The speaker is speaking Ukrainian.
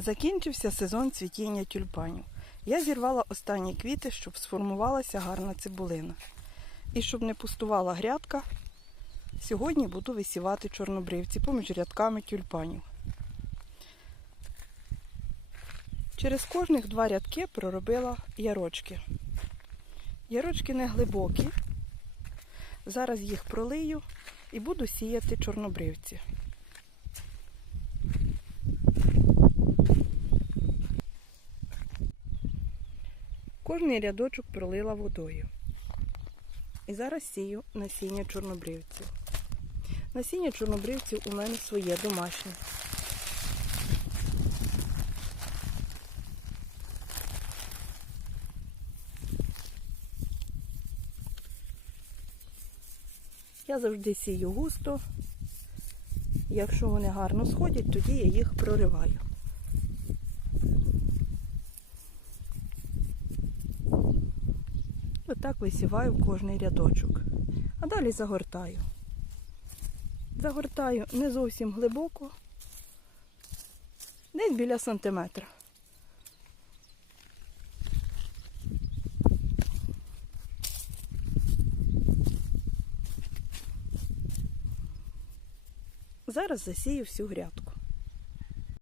Закінчився сезон цвітіння тюльпанів. Я зірвала останні квіти, щоб сформувалася гарна цибулина. І щоб не пустувала грядка, сьогодні буду висівати чорнобривці поміж рядками тюльпанів. Через кожних два рядки проробила ярочки. Ярочки не глибокі. Зараз їх пролию і буду сіяти чорнобривці. Кожний рядочок пролила водою. І зараз сію насіння чорнобривців. Насіння чорнобривців у мене своє домашнє. Я завжди сію густо. Якщо вони гарно сходять, тоді я їх прориваю. Отак висіваю кожний рядочок. А далі загортаю. Загортаю не зовсім глибоко, десь біля сантиметра. Зараз засію всю грядку.